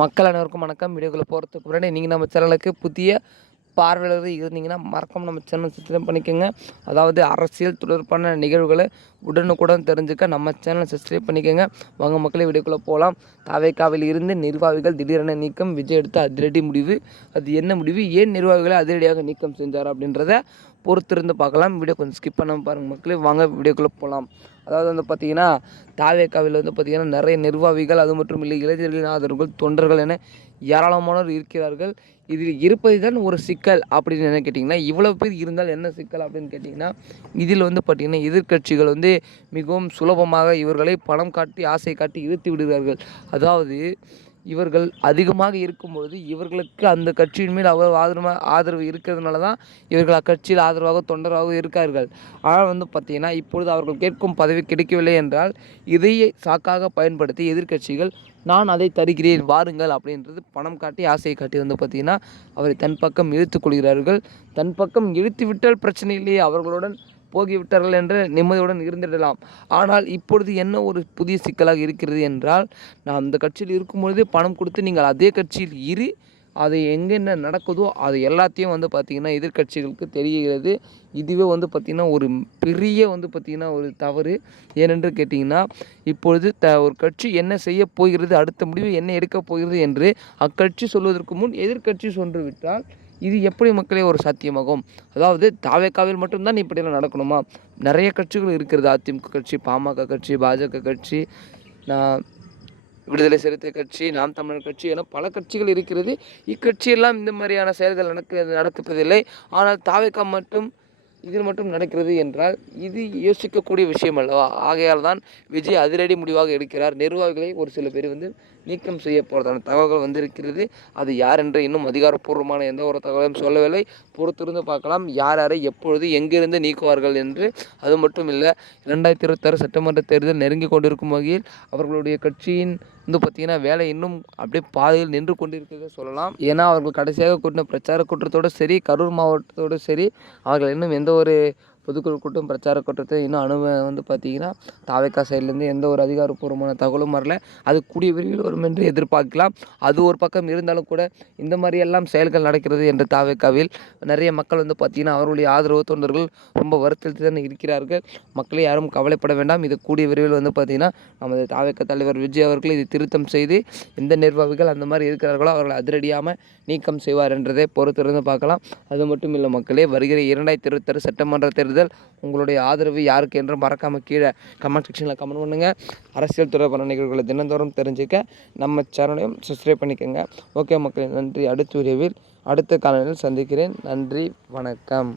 மக்கள் அனைவருக்கும் வணக்கம். வீடியோக்குள்ளே போகிறதுக்கு முன்னாடி நீங்கள் நம்ம சேனலுக்கு புதிய பார்வையாளர்கள் இருந்தீங்கன்னா மறக்காம நம்ம சேனல் சப்ஸ்கிரைப் பண்ணிக்கோங்க. அதாவது அரசியல் தொடர்பான நிகழ்வுகளை உடனுக்குடன் தெரிஞ்சுக்க நம்ம சேனலை சப்ஸ்கிரைப் பண்ணிக்கோங்க. வாங்க மக்களே வீடியோக்குள்ளே போகலாம். தாவேக்காவில் இருந்து நிர்வாகிகள் திடீரென நீக்கம், விஜய் எடுத்த அதிரடி முடிவு. அது என்ன முடிவு, ஏன் நிர்வாகிகளை அதிரடியாக நீக்கம் செஞ்சார் அப்படின்றத பொறுத்திருந்து பார்க்கலாம். வீடியோ கொஞ்சம் ஸ்கிப் பண்ணாமல் பாருங்கள் மக்களே. வாங்க வீடியோக்குள்ளே போகலாம். அதாவது வந்து பார்த்திங்கன்னா தாவேக்காவில் வந்து பார்த்திங்கன்னா நிறைய நிர்வாகிகள், அது மட்டும் இல்லை இளைஞர்களின் ஆதரவுகள், தொண்டர்கள் என ஏராளமானோர் இருக்கிறார்கள். இதில் இருப்பது தான் ஒரு சிக்கல் அப்படின்னு என்ன கேட்டிங்கன்னா, இவ்வளோ பேர் இருந்தால் என்ன சிக்கல் அப்படின்னு கேட்டிங்கன்னா, இதில் வந்து பார்த்திங்கன்னா எதிர்க்கட்சிகள் வந்து மிகவும் சுலபமாக இவர்களை பணம் காட்டி ஆசை காட்டி இழுத்து விடுகிறார்கள். அதாவது இவர்கள் அதிகமாக இருக்கும்பொழுது இவர்களுக்கு அந்த கட்சியின் மேல் அவ்வளவு ஆதரவு இருக்கிறதுனால தான் இவர்கள் அக்கட்சியில் ஆதரவாக தொண்டராக இருக்கார்கள். ஆனால் வந்து பார்த்திங்கன்னா இப்பொழுது அவர்கள் கேட்கும் பதவி கிடைக்கவில்லை என்றால் இதையே சாக்காக பயன்படுத்தி எதிர்க்கட்சிகள் நான் அதை தருகிறேன் வாருங்கள் அப்படின்றது பணம் காட்டி ஆசையை காட்டி வந்து பார்த்திங்கன்னா அவரை தன் பக்கம் இழுத்து கொள்கிறார்கள். தன் பக்கம் இழுத்து விட்டால் பிரச்சனை இல்லையே, அவர்களுடன் போகிவிட்டார்கள் என்று நிம்மதியுடன் இருந்திடலாம். ஆனால் இப்பொழுது என்ன ஒரு புதிய சிக்கலாக இருக்கிறது என்றால், நான் அந்த கட்சியில் இருக்கும்பொழுதே பணம் கொடுத்து நீங்கள் அதே கட்சியில் இரு, அது எங்கென்ன நடக்குதோ அது எல்லாத்தையும் வந்து பார்த்திங்கன்னா எதிர்க்கட்சிகளுக்கு தெரிகிறது. இதுவே வந்து பார்த்திங்கன்னா ஒரு பெரிய வந்து பார்த்திங்கன்னா ஒரு தவறு. ஏனென்று கேட்டிங்கன்னா இப்பொழுது ஒரு கட்சி என்ன செய்ய போகிறது, அடுத்த முடிவு என்ன எடுக்கப் போகிறது என்று அக்கட்சி சொல்வதற்கு முன் எதிர்க்கட்சி சொன்று விட்டால் இது எப்படி மக்களே ஒரு சாத்தியமாகும்? அதாவது தாவேக்காவில் மட்டும்தான் இப்படியெல்லாம் நடக்கணுமா? நிறைய கட்சிகள் இருக்கிறது. அதிமுக கட்சி, பாமக கட்சி, பாஜக கட்சி, விடுதலை சிறுத்தை கட்சி, நாம் தமிழர் கட்சி என பல கட்சிகள் இருக்கிறது. இக்கட்சியெல்லாம் இந்த மாதிரியான செயல்கள் நடப்பதில்லை. ஆனால் தாவேக்கா மட்டும் இதில் மட்டும் நடக்கிறது என்றால் இது யோசிக்கக்கூடிய விஷயம் அல்லவா? ஆகையால் தான் விஜய் அதிரடி முடிவாக எடுக்கிறார். நிர்வாகிகளை ஒரு சில பேர் வந்து நீக்கம் செய்ய போகிறதான தகவல்கள் வந்திருக்கிறது. அது யார் என்று இன்னும் அதிகாரப்பூர்வமான எந்த ஒரு தகவலையும் சொல்லவில்லை. பொறுத்திருந்து பார்க்கலாம் யார் யாரை எப்பொழுது எங்கிருந்து நீக்குவார்கள் என்று. அது மட்டும் இல்லை, 2026 சட்டமன்ற தேர்தல் நெருங்கி கொண்டிருக்கும் வகையில் அவர்களுடைய கட்சியின் வந்து பார்த்திங்கன்னா வேலை இன்னும் அப்படியே பாதையில் நின்று கொண்டிருக்கிறத சொல்லலாம். ஏன்னா அவர்கள் கடைசியாக கூட்டின பிரச்சார கூட்டத்தோடு சரி, கரூர் மாவட்டத்தோடு சரி, அவர்கள் இன்னும் எந்த ஒரு பொதுக்குழு கூட்டம் பிரச்சார கூட்டத்தை இன்னும் வந்து பார்த்திங்கன்னா தாவேக்கா சைட்லேருந்து எந்த ஒரு அதிகாரப்பூர்வமான தகவலும் வரல. அது கூடிய விரைவில் வரும் என்று எதிர்பார்க்கலாம். அது ஒரு பக்கம் இருந்தாலும் கூட இந்த மாதிரியெல்லாம் செயல்கள் நடக்கிறது என்று தாவேக்காவில் நிறைய மக்கள் வந்து பார்த்திங்கன்னா அவர்களுடைய ஆதரவு தொண்டர்கள் ரொம்ப வருத்தத்தில் தான் இருக்கிறார்கள். மக்களே யாரும் கவலைப்பட வேண்டாம். இது கூடிய விரைவில் வந்து பார்த்திங்கன்னா நமது தாவேக்கா தலைவர் விஜய் அவர்கள் இது திருத்தம் செய்து எந்த நிர்வாகிகள் அந்த மாதிரி இருக்கிறார்களோ அவர்களை அதிரடியாமல் நீக்கம் செய்வார் என்றதை பொறுத்திருந்து பார்க்கலாம். அது மட்டும் இல்லை மக்களே, வருகிற 2026 சட்டமன்ற தேர்தல் உங்களுடைய ஆதரவு யாருக்கு என்று மறக்காமல் கீழே கமெண்ட் செக்ஷனில் கமெண்ட் பண்ணுங்கள். அரசியல் தொடர்பான நிகழ்வுகளை தினந்தோறும் தெரிஞ்சுக்க நம்ம சேனலையும் சப்ஸ்கிரைப் பண்ணிக்கோங்க. ஓகே மக்களே, நன்றி. அடுத்த வீடியோவில் அடுத்த காலையில் சந்திக்கிறேன். நன்றி, வணக்கம்.